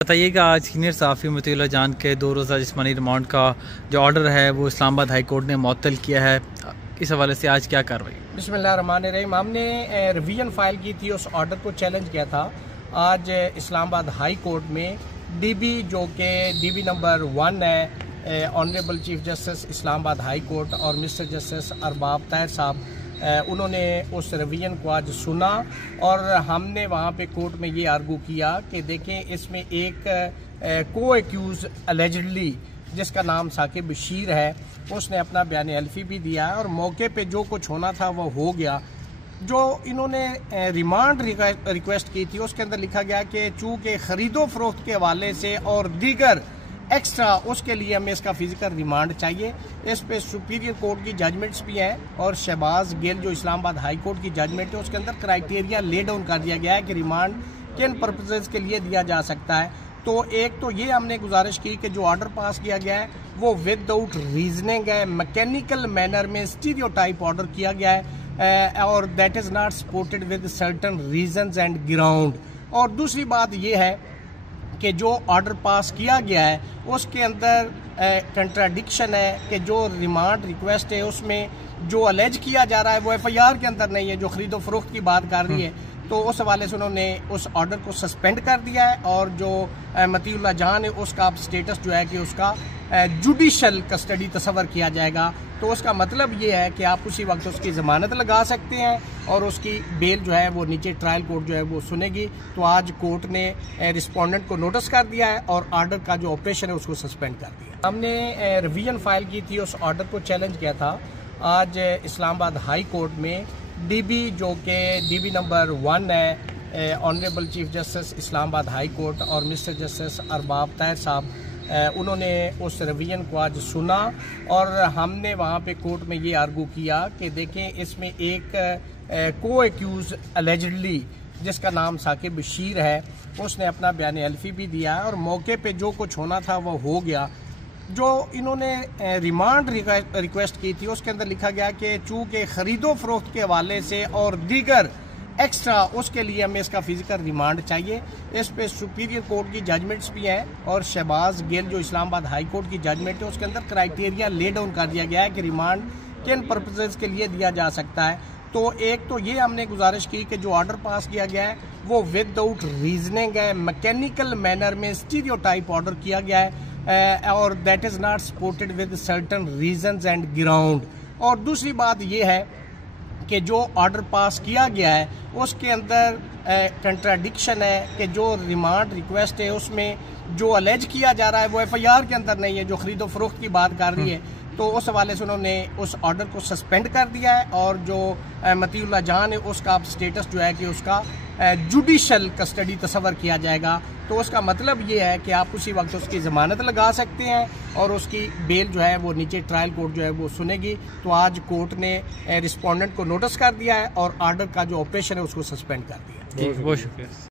बताइएगा आज सीनियर सहाफ़ी मतीउल्लाह जान के 2 रोज़ा जिस्मानी रिमांड का जो ऑर्डर है वो इस्लामाबाद हाई कोर्ट ने मुअत्तल किया है। इस हवाले से आज क्या कार्रवाई? बिस्मिल्लाहिर्रहमानिर्रहीम। हमने रिवीजन फाइल की थी, उस ऑर्डर को चैलेंज किया था। आज इस्लामाबाद हाई कोर्ट में डीबी जो कि डीबी नंबर 1 है, honourable chief justice Islamabad high court और मिस्टर जस्टिस अरबाब ताहिर साहब, उन्होंने उस रिवीजन को आज सुना और हमने वहाँ पे कोर्ट में ये आर्गू किया कि देखें इसमें एक को एक्यूज अलेजिडली जिसका नाम साकिब बशीर है, उसने अपना बयान हल्फी भी दिया है और मौके पे जो कुछ होना था वो हो गया। जो इन्होंने रिमांड रिक्वेस्ट की थी उसके अंदर लिखा गया कि चूँकि ख़रीदो फरोख्त के हवाले से और दीगर एक्स्ट्रा उसके लिए हमें इसका फिजिकल रिमांड चाहिए। इस पे सुपीरियर कोर्ट की जजमेंट्स भी हैं और शहबाज गिल जो इस्लामाबाद हाई कोर्ट की जजमेंट है उसके अंदर क्राइटेरिया ले डाउन कर दिया गया है कि रिमांड किन पर्पसेस के लिए दिया जा सकता है। तो एक तो ये हमने गुजारिश की कि जो ऑर्डर पास किया गया है वो विदाउट रीजनिंग है, मैकेनिकल मैनर में स्टीरियोटाइप ऑर्डर किया गया है और that is not supported with certain reasons and ground. और दूसरी बात ये है कि जो ऑर्डर पास किया गया है उसके अंदर कंट्राडिक्शन है कि जो रिमांड रिक्वेस्ट है उसमें जो अलेज किया जा रहा है वो एफआईआर के अंदर नहीं है, जो खरीदो फरोख्त की बात कर रही है। तो उस हवाले से उन्होंने उस ऑर्डर को सस्पेंड कर दिया है और जो मतीउल्लाह जान है उसका अब स्टेटस जो है कि उसका जुडिशल कस्टडी तस्वर किया जाएगा। तो उसका मतलब ये है कि आप उसी वक्त उसकी ज़मानत लगा सकते हैं और उसकी बेल जो है वो नीचे ट्रायल कोर्ट जो है वो सुनेगी। तो आज कोर्ट ने रिस्पोंडेंट को नोटिस कर दिया है और ऑर्डर का जो ऑपरेशन है उसको सस्पेंड कर दिया। हमने रिवीजन फाइल की थी, उस ऑर्डर को चैलेंज किया था। आज इस्लामाबाद हाई कोर्ट में डीबी जो कि डीबी नंबर 1 है, honourable chief justice Islamabad high court और मिस्टर जस्टिस अरबाब ताहिर साहब, उन्होंने उस रिवीजन को आज सुना और हमने वहाँ पे कोर्ट में ये आर्गू किया कि देखें इसमें एक को एक्यूज अलेजिडली जिसका नाम साकिब बशीर है, उसने अपना बयान हल्फी भी दिया है और मौके पे जो कुछ होना था वो हो गया। जो इन्होंने रिमांड रिक्वेस्ट की थी उसके अंदर लिखा गया कि चूँकि ख़रीदो फरोख्त के हवाले से और दीगर एक्स्ट्रा उसके लिए हमें इसका फिजिकल रिमांड चाहिए। इस पे सुपीरियर कोर्ट की जजमेंट्स भी हैं और शहबाज गिल जो इस्लामाबाद हाई कोर्ट की जजमेंट है उसके अंदर क्राइटेरिया ले डाउन कर दिया गया है कि रिमांड किन पर्पसेस के लिए दिया जा सकता है। तो एक तो ये हमने गुजारिश की कि जो ऑर्डर पास किया गया है वो विदाउट रीजनिंग है, मैकेनिकल मैनर में स्टीरियोटाइप ऑर्डर किया गया है और that is not supported with certain reasons and ground. और दूसरी बात ये है कि जो ऑर्डर पास किया गया है उसके अंदर कंट्राडिक्शन है कि जो रिमांड रिक्वेस्ट है उसमें जो अलेज किया जा रहा है वो एफआईआर के अंदर नहीं है, जो खरीदो फरोख्त की बात कर रही है। तो उस हवाले से उन्होंने उस ऑर्डर को सस्पेंड कर दिया है और जो मतीउल्लाह जान है उसका अब स्टेटस जो है कि उसका जुडिशल कस्टडी तस्वर किया जाएगा। तो उसका मतलब ये है कि आप उसी वक्त उसकी ज़मानत लगा सकते हैं और उसकी बेल जो है वो नीचे ट्रायल कोर्ट जो है वो सुनेगी। तो आज कोर्ट ने रिस्पोंडेंट को नोटिस कर दिया है और ऑर्डर का जो ऑपरेशन है उसको सस्पेंड कर दिया। बहुत शुक्रिया।